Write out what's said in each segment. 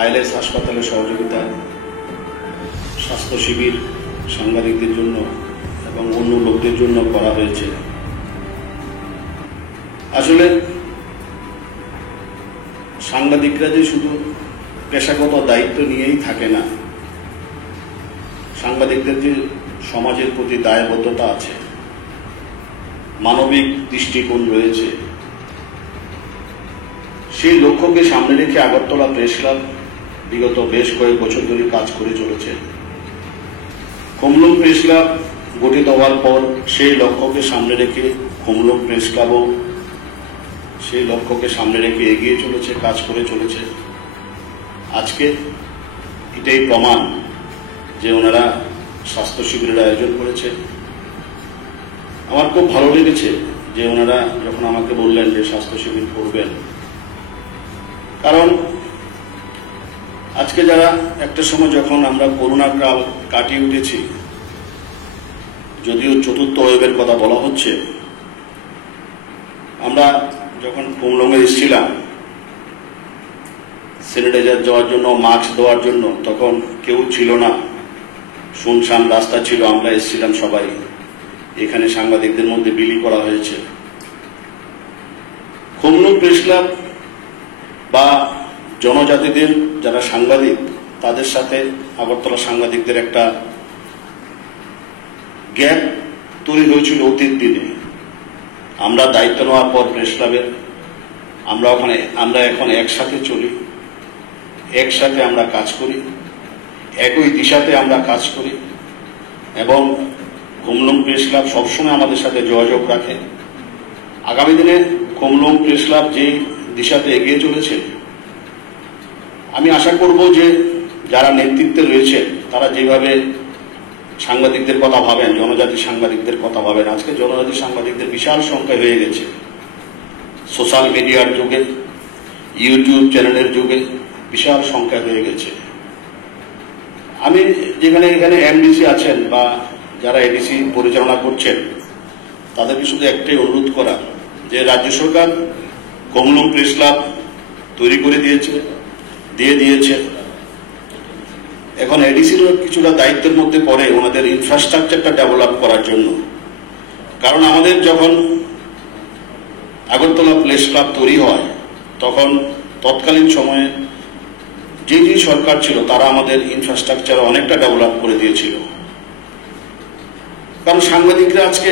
ILS হাসপাতালের সহযোগিতায় স্বাস্থ্য শিবির সাংবাদিকদের জন্য এবং অন্য লোকদের জন্য করা হয়েছে। আসলে সাংবাদিকরা যে শুধু পেশাগত দায়িত্ব নিয়েই থাকে না, সাংবাদিকদের যে সমাজের প্রতি দায়বদ্ধতা আছে, মানবিক দৃষ্টিকোণ রয়েছে, সেই লক্ষ্যকে সামনে রেখে আগরতলা প্রেস ক্লাব বিগত বেশ কয়েক বছর ধরে কাজ করে চলেছে। খুমলুং প্রেস ক্লাব গঠিত হওয়ার পর সেই লক্ষ্যকে সামনে রেখে খুমলুং প্রেস ক্লাবও সেই লক্ষ্যকে সামনে রেখে এগিয়ে চলেছে, কাজ করে চলেছে। আজকে এটাই প্রমাণ যে ওনারা স্বাস্থ্য শিবিরের আয়োজন করেছে। আমার খুব ভালো লেগেছে যে ওনারা যখন আমাকে বললেন যে স্বাস্থ্য শিবির করবেন, কারণ আজকে যারা একটা সময় যখন আমরা করোনা কাল কাটিয়ে উঠেছি, যদিও চতুর্থ ওয়েভের কথা বলা হচ্ছে, আমরা যখন খুমলুঙে এসেছিলাম স্যানিটাইজার দেওয়ার জন্য, মাস্ক দেওয়ার জন্য, তখন কেউ ছিল না, শুনশান রাস্তা ছিল। আমরা এসেছিলাম সবাই, এখানে সাংবাদিকদের মধ্যে বিলি করা হয়েছে। খুমলুং প্রেস ক্লাব বা জনজাতিদের যারা সাংবাদিক, তাদের সাথে আগরতলা সাংবাদিকদের একটা গ্যাপ তৈরি হয়েছিল অতীত দিনে। আমরা দায়িত্ব নেওয়ার পর প্রেস ক্লাবের আমরা এখন একসাথে চলি, একসাথে আমরা কাজ করি, একই দিশাতে আমরা কাজ করি এবং খুমলুং প্রেস ক্লাব সবসময় আমাদের সাথে যোগাযোগ রাখে। আগামী দিনে খুমলুং প্রেস ক্লাব যে দিশাতে এগিয়ে চলেছে, আমি আশা করব যে যারা নেতৃত্বে রয়েছে তারা যেভাবে সাংবাদিকদের কথা ভাবেন, জনজাতি সাংবাদিকদের কথা ভাবেন। আজকে জনজাতি সাংবাদিকদের বিশাল সংখ্যা হয়ে গেছে। সোশ্যাল মিডিয়ার যুগে, ইউটিউব চ্যানেলের যুগে বিশাল সংখ্যা হয়ে গেছে। আমি এখানে এমডিসি আছেন বা যারা এডিসি পরিচালনা করছেন, তাদেরকে শুধু একটাই অনুরোধ করা যে রাজ্য সরকার খুমলুং প্রেস ক্লাব তৈরি করে দিয়েছে। এখন এডিসিরও কিছুটা দায়িত্বের মধ্যে পড়ে ওনাদের ইনফ্রাস্ট্রাকচারটা ডেভেলপ করার জন্য। কারণ আমাদের যখন আগরতলা প্রেস ক্লাব তৈরি হয়, তখন তৎকালীন সময়ে যে সরকার ছিল তারা আমাদের ইনফ্রাস্ট্রাকচার অনেকটা ডেভেলপ করে দিয়েছিল। কারণ সাংবাদিকরা আজকে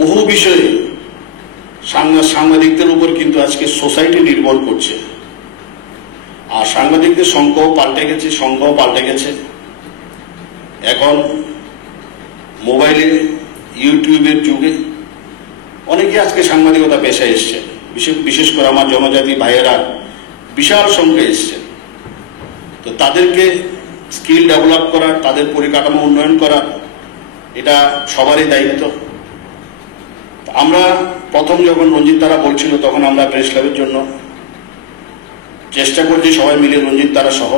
বহু বিষয়ে সাংবাদিকদের উপর কিন্তু আজকে সোসাইটি নির্ভর করছে। আর সাংবাদিকদের সংখ্যাও পাল্টে গেছে। এখন মোবাইলে, ইউটিউবের যুগে অনেকে আজকে সাংবাদিকতা পেশায় এসছে। বিশেষ করে আমার জনজাতি ভাইয়েরা বিশাল সংখ্যা এসছে। তো তাদেরকে স্কিল ডেভেলপ করা, তাদের পরিকাঠামো উন্নয়ন করা, এটা সবারই দায়িত্ব। আমরা প্রথম যখন রঞ্জিত তারা বলছিল, তখন আমরা প্রেস ক্লাবের জন্য চেষ্টা করছি সবাই মিলে, রঞ্জিত তারা সহ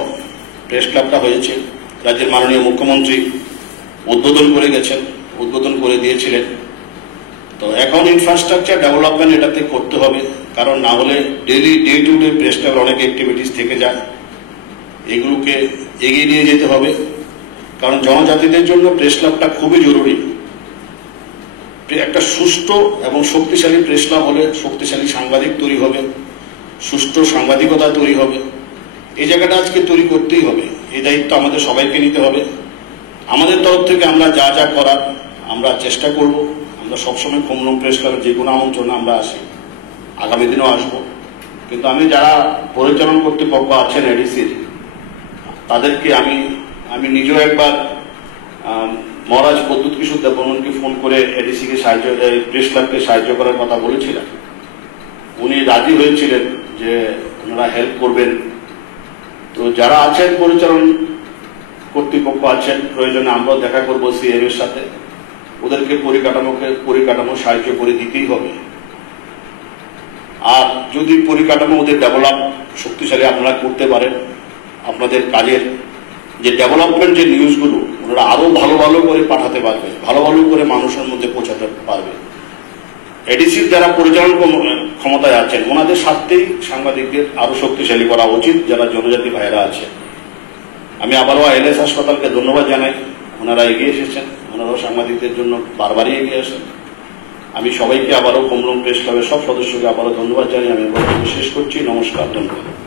প্রেস ক্লাবটা হয়েছে। রাজ্যের মাননীয় মুখ্যমন্ত্রী উদ্বোধন করে দিয়েছিলেন। তো এখন ইনফ্রাস্ট্রাকচার ডেভেলপমেন্ট এটাতে করতে হবে, কারণ না হলে ডে টু ডে প্রেস ক্লাবের অনেক অ্যাক্টিভিটিস থেকে যায়, এগুলোকে এগিয়ে নিয়ে যেতে হবে। কারণ জনজাতিদের জন্য প্রেস ক্লাবটা খুবই জরুরি। একটা সুষ্ঠু এবং শক্তিশালী প্রেস ক্লাব হলে শক্তিশালী সাংবাদিক তৈরি হবে, সুষ্ঠু সাংবাদিকতা তৈরি হবে। এই জায়গাটা আজকে তৈরি করতেই হবে। এই দায়িত্ব আমাদের সবাইকে নিতে হবে। আমাদের তরফ থেকে আমরা যা করার আমরা চেষ্টা করব। আমরা সবসময় খুমলুং প্রেস ক্লাবের যে কোনো আমন্ত্রণে আমরা আসি, আগামী দিনেও আসব। কিন্তু আমি যারা পরিচালন কর্তৃপক্ষ আছেন এডিসির, তাদেরকে আমি নিজেও একবার মহারাজ প্রদ্যুৎ কিশোর দেববর্মনকে ফোন করে এডিসিকে প্রেস ক্লাবকে সাহায্য করার কথা বলেছিলাম। উনি রাজি হয়েছিলেন যে ওনারা হেল্প করবেন। তো যারা আছেন পরিচালন কর্তৃপক্ষ আছেন, প্রয়োজনে আমরাও দেখা করবো সিএম এর সাথে। ওদেরকে পরিকাঠামো সাহায্য করে দিতেই হবে। আর যদি পরিকাঠামো ওদের ডেভেলপ শক্তিশালী আপনারা করতে পারেন, আপনাদের কাজের যে ডেভেলপমেন্ট যে নিউজগুলো ওনারা আরো ভালো করে পাঠাতে পারবে, ভালো করে মানুষের মধ্যে পৌঁছাতে পারবে। এডিসির যারা পরিচালন ক্ষমতায় আছেন ওনাদের স্বার্থেই সাংবাদিকদের আরো শক্তিশালী করা উচিত, যারা জনজাতি ভাইয়েরা আছে। আমি আবারও আইএলএস হাসপাতালকে ধন্যবাদ জানাই, ওনারা এগিয়ে এসেছেন, ওনারাও সাংবাদিকদের জন্য বারবারই এগিয়ে আসেন। আমি সবাইকে আবারও কমলম প্রেস ক্লাবের সব সদস্যকে আবারও ধন্যবাদ জানিয়ে আমি বক্তব্য শেষ করছি। নমস্কার, ধন্যবাদ।